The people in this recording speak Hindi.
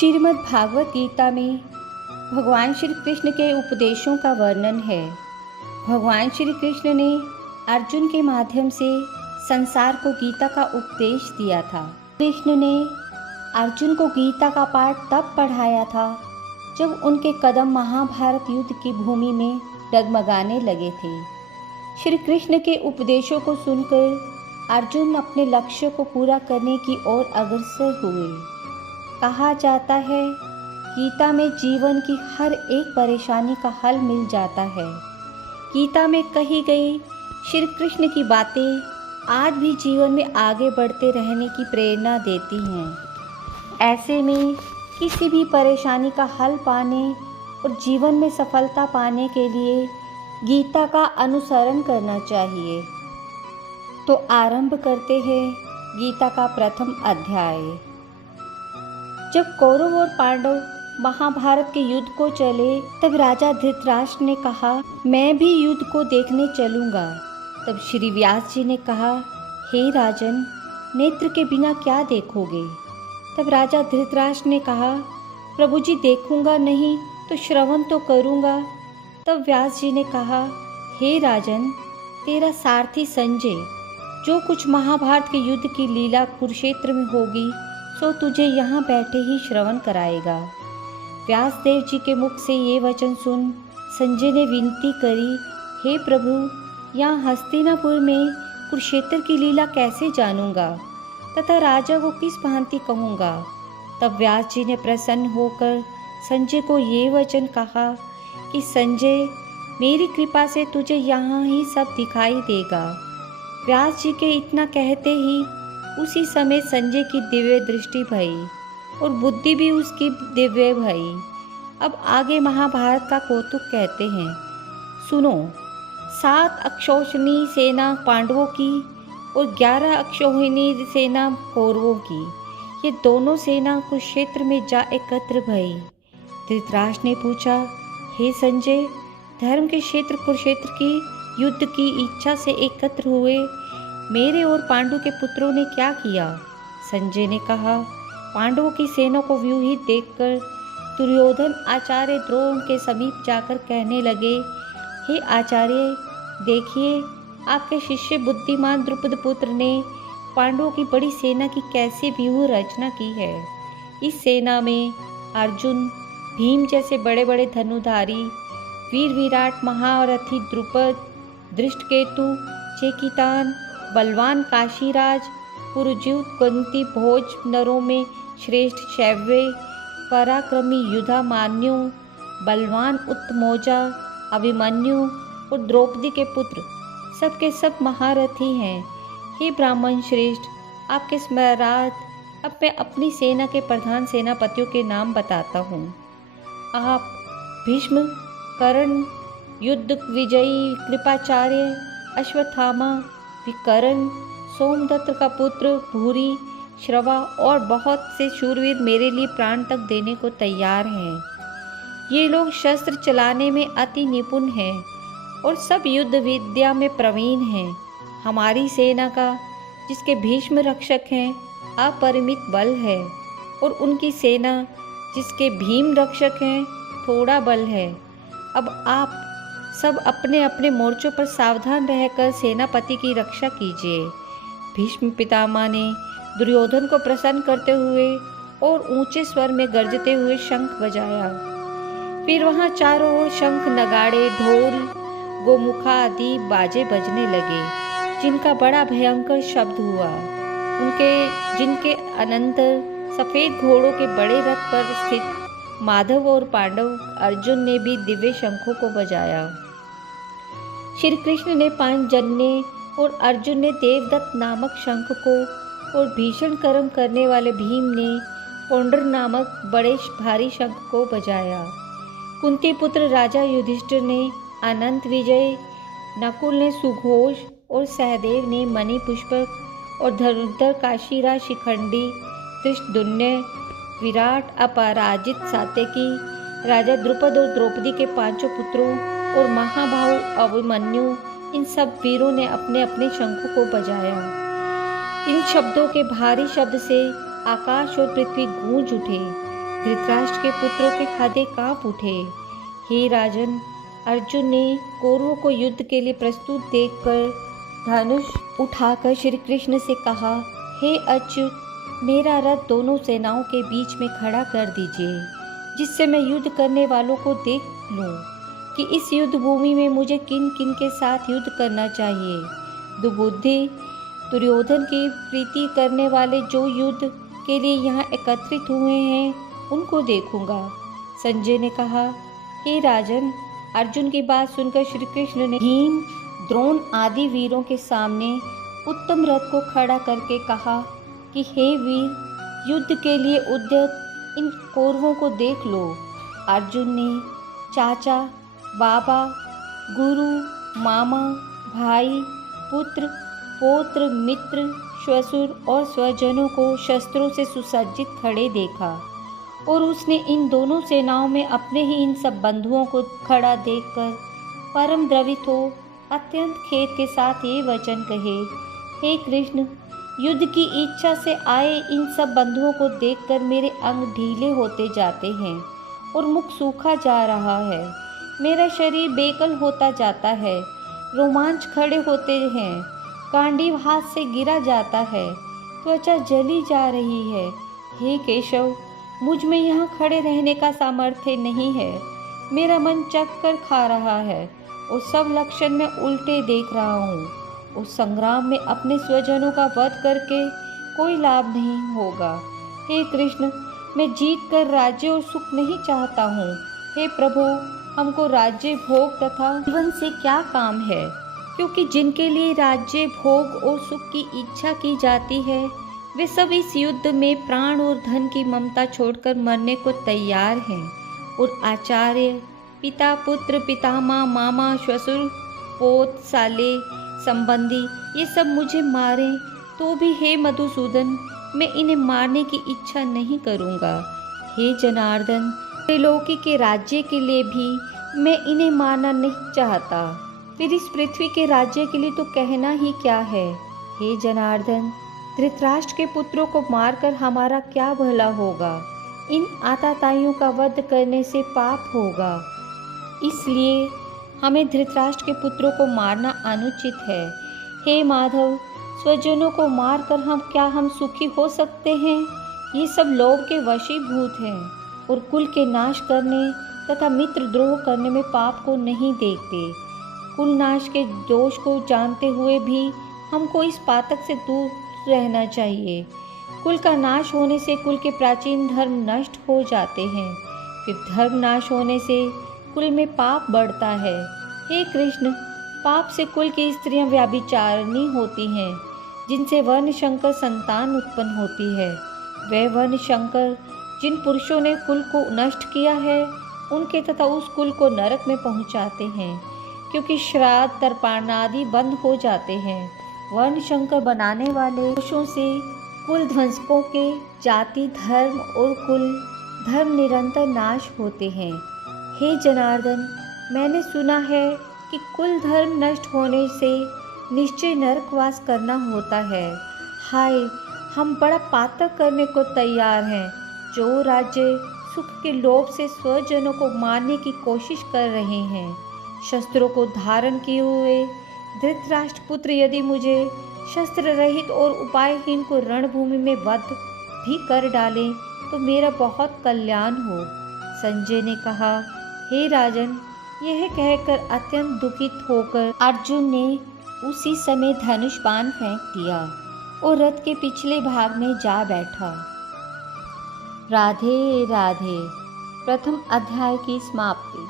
श्रीमद् भागवत गीता में भगवान श्री कृष्ण के उपदेशों का वर्णन है। भगवान श्री कृष्ण ने अर्जुन के माध्यम से संसार को गीता का उपदेश दिया था। कृष्ण ने अर्जुन को गीता का पाठ तब पढ़ाया था जब उनके कदम महाभारत युद्ध की भूमि में डगमगाने लगे थे। श्री कृष्ण के उपदेशों को सुनकर अर्जुन अपने लक्ष्य को पूरा करने की ओर अग्रसर हुए। कहा जाता है गीता में जीवन की हर एक परेशानी का हल मिल जाता है। गीता में कही गई श्री कृष्ण की बातें आज भी जीवन में आगे बढ़ते रहने की प्रेरणा देती हैं। ऐसे में किसी भी परेशानी का हल पाने और जीवन में सफलता पाने के लिए गीता का अनुसरण करना चाहिए। तो आरंभ करते हैं गीता का प्रथम अध्याय। जब कौरव और पांडव महाभारत के युद्ध को चले तब राजा धृतराष्ट्र ने कहा, मैं भी युद्ध को देखने चलूँगा। तब श्री व्यास जी ने कहा, हे राजन, नेत्र के बिना क्या देखोगे? तब राजा धृतराष्ट्र ने कहा, प्रभु जी, देखूँगा नहीं तो श्रवण तो करूँगा। तब व्यास जी ने कहा, हे राजन, तेरा सारथी संजय जो कुछ महाभारत के युद्ध की लीला कुरुक्षेत्र में होगी सो तुझे यहाँ बैठे ही श्रवण कराएगा। व्यासदेव जी के मुख से ये वचन सुन संजय ने विनती करी, हे प्रभु, यहाँ हस्तिनापुर में कुरुक्षेत्र की लीला कैसे जानूंगा तथा राजा को किस भांति कहूँगा? तब व्यास जी ने प्रसन्न होकर संजय को ये वचन कहा कि संजय, मेरी कृपा से तुझे यहाँ ही सब दिखाई देगा। व्यास जी के इतना कहते ही उसी समय संजय की दिव्य दृष्टि भई और बुद्धि भी उसकी दिव्य भई। अब आगे महाभारत का कौतुक कहते हैं। सुनो, 7 अक्षौहिणी सेना पांडवों की और 11 अक्षौहिणी सेना कौरवों की, ये दोनों सेना कुरुक्षेत्र में जा एकत्र भई। धृतराष्ट्र ने पूछा, हे संजय, धर्म के क्षेत्र कुरुक्षेत्र की युद्ध की इच्छा से एकत्र हुए मेरे और पांडु के पुत्रों ने क्या किया? संजय ने कहा, पांडवों की सेना को व्यूहित देखकर दुर्योधन आचार्य द्रोण के समीप जाकर कहने लगे, हे आचार्य, देखिए आपके शिष्य बुद्धिमान द्रुपद पुत्र ने पांडवों की बड़ी सेना की कैसे व्यूह रचना की है। इस सेना में अर्जुन, भीम जैसे बड़े बड़े धनुधारी, वीर विराट महारथी द्रुपद, दृष्टकेतु, चेकितान, बलवान काशीराज, पुरुजित, कुंती, भोज नरों में श्रेष्ठ शैव्य, पराक्रमी युधामान्यु, बलवान उत्तमौजा, अभिमन्यु और द्रौपदी के पुत्र सबके सब महारथी हैं। हे ब्राह्मण श्रेष्ठ, आपके स्मरणार्थ अब मैं अपनी सेना के प्रधान सेनापतियों के नाम बताता हूँ। आप भीष्म, कर्ण, युद्ध विजयी कृपाचार्य, अश्वत्थामा, विकर्ण, सोमदत्त का पुत्र भूरी, श्रवा और बहुत से शूरवीर मेरे लिए प्राण तक देने को तैयार हैं। ये लोग शस्त्र चलाने में अति निपुण हैं और सब युद्ध विद्या में प्रवीण हैं। हमारी सेना का, जिसके भीष्म रक्षक हैं, अपरिमित बल है और उनकी सेना, जिसके भीम रक्षक हैं, थोड़ा बल है। अब आप सब अपने अपने मोर्चों पर सावधान रहकर सेनापति की रक्षा कीजिए। भीष्म पितामह ने दुर्योधन को प्रसन्न करते हुए और ऊंचे स्वर में गरजते हुए शंख बजाया। फिर वहां चारों ओर शंख, नगाड़े, ढोल, गोमुखा आदि बाजे बजने लगे, जिनका बड़ा भयंकर शब्द हुआ। जिनके अनंतर सफेद घोड़ों के बड़े रथ पर स्थित माधव और पांडव अर्जुन ने भी दिव्य शंखों को बजाया। श्री कृष्ण ने पांचजन्य और अर्जुन ने देवदत्त नामक शंख को और भीषण कर्म करने वाले भीम ने पौंड्र नामक बड़े भारी शंख को बजाया। कुंती पुत्र राजा युधिष्ठिर ने अनंत विजय, नकुल ने सुघोष और सहदेव ने मणि पुष्पक और धनुर्धर काशीराज शिखंडी, धृष्टद्युम्न, विराट, अपराजित सात्यकी, राजा द्रुपद और द्रौपदी के 5 पुत्रों और महाबाहु अभिमन्यु, इन सब वीरों ने अपने अपने शंखों को बजाया। इन शब्दों के भारी शब्द से आकाश और पृथ्वी गूंज उठे। धृतराष्ट्र के पुत्रों के खाते कांप उठे। हे राजन, अर्जुन ने कौरवों को युद्ध के लिए प्रस्तुत देखकर धनुष उठाकर श्री कृष्ण से कहा, हे अच्युत, मेरा रथ दोनों सेनाओं के बीच में खड़ा कर दीजिए, जिससे मैं युद्ध करने वालों को देख लूं कि इस युद्ध भूमि में मुझे किन किन के साथ युद्ध करना चाहिए। दुबुद्धि दुर्योधन की प्रीति करने वाले जो युद्ध के लिए यहाँ एकत्रित हुए हैं, उनको देखूंगा। संजय ने कहा, हे राजन, अर्जुन की बात सुनकर श्री कृष्ण ने भीम, द्रोण आदि वीरों के सामने उत्तम रथ को खड़ा करके कहा कि हे वीर, युद्ध के लिए उद्यत इन कौरवों को देख लो। अर्जुन ने चाचा, बाबा, गुरु, मामा, भाई, पुत्र, पौत्र, मित्र, श्वशुर और स्वजनों को शस्त्रों से सुसज्जित खड़े देखा और उसने इन दोनों सेनाओं में अपने ही इन सब बंधुओं को खड़ा देखकर परम द्रवित हो अत्यंत खेद के साथ ये वचन कहे, हे कृष्ण, युद्ध की इच्छा से आए इन सब बंधुओं को देखकर मेरे अंग ढीले होते जाते हैं और मुख सूखा जा रहा है। मेरा शरीर बेकल होता जाता है, रोमांच खड़े होते हैं, कांडीव हाथ से गिरा जाता है, त्वचा जली जा रही है। हे केशव, मुझ में यहाँ खड़े रहने का सामर्थ्य नहीं है। मेरा मन चक्कर खा रहा है और सब लक्षण में उल्टे देख रहा हूँ। उस संग्राम में अपने स्वजनों का वध करके कोई लाभ नहीं होगा। हे कृष्ण, मैं जीत कर राज्य और सुख नहीं चाहता हूँ। हे प्रभु, हमको राज्य भोग तथा जीवन से क्या काम है, क्योंकि जिनके लिए राज्य भोग और सुख की इच्छा की जाती है, वे सब इस युद्ध में प्राण और धन की ममता छोड़कर मरने को तैयार हैं। और आचार्य, पिता, पुत्र, पितामह, मामा, श्वशुर, पोत, साले, संबंधी, ये सब मुझे मारें तो भी हे मधुसूदन, मैं इन्हें मारने की इच्छा नहीं करूँगा। हे जनार्दन, त्रिलोकी के राज्य के लिए भी मैं इन्हें मारना नहीं चाहता, फिर इस पृथ्वी के राज्य के लिए तो कहना ही क्या है। हे जनार्दन, धृतराष्ट्र के पुत्रों को मारकर हमारा क्या भला होगा? इन आताताइयों का वध करने से पाप होगा, इसलिए हमें धृतराष्ट्र के पुत्रों को मारना अनुचित है। हे माधव, स्वजनों को मारकर हम सुखी हो सकते हैं? ये सब लोभ के वशीभूत हैं और कुल के नाश करने तथा मित्र द्रोह करने में पाप को नहीं देखते। कुल नाश के दोष को जानते हुए भी हमको इस पातक से दूर रहना चाहिए। कुल का नाश होने से कुल के प्राचीन धर्म नष्ट हो जाते हैं, फिर धर्म नाश होने से कुल में पाप बढ़ता है। हे कृष्ण, पाप से कुल की स्त्रियां व्याभिचारिणी होती हैं, जिनसे वर्ण शंकर संतान उत्पन्न होती है। वे वर्ण शंकर जिन पुरुषों ने कुल को नष्ट किया है, उनके तथा उस कुल को नरक में पहुंचाते हैं, क्योंकि श्राद्ध तर्पणादि बंद हो जाते हैं। वर्ण शंकर बनाने वाले पुरुषों से कुल ध्वंसकों के जाति, धर्म और कुल धर्म निरंतर नाश होते हैं। हे जनार्दन, मैंने सुना है कि कुल धर्म नष्ट होने से निश्चय नरकवास करना होता है। हाय, हम बड़ा पातक करने को तैयार हैं, जो राज्य सुख के लोभ से स्वजनों को मारने की कोशिश कर रहे हैं। शस्त्रों को धारण किए हुए धृतराष्ट्र पुत्र यदि मुझे शस्त्र रहित और उपायहीन को रणभूमि में वध भी कर डालें तो मेरा बहुत कल्याण हो। संजय ने कहा, हे राजन, यह कहकर अत्यंत दुखित होकर अर्जुन ने उसी समय धनुष बाण फेंक दिया और रथ के पिछले भाग में जा बैठा। राधे राधे। प्रथम अध्याय की समाप्ति।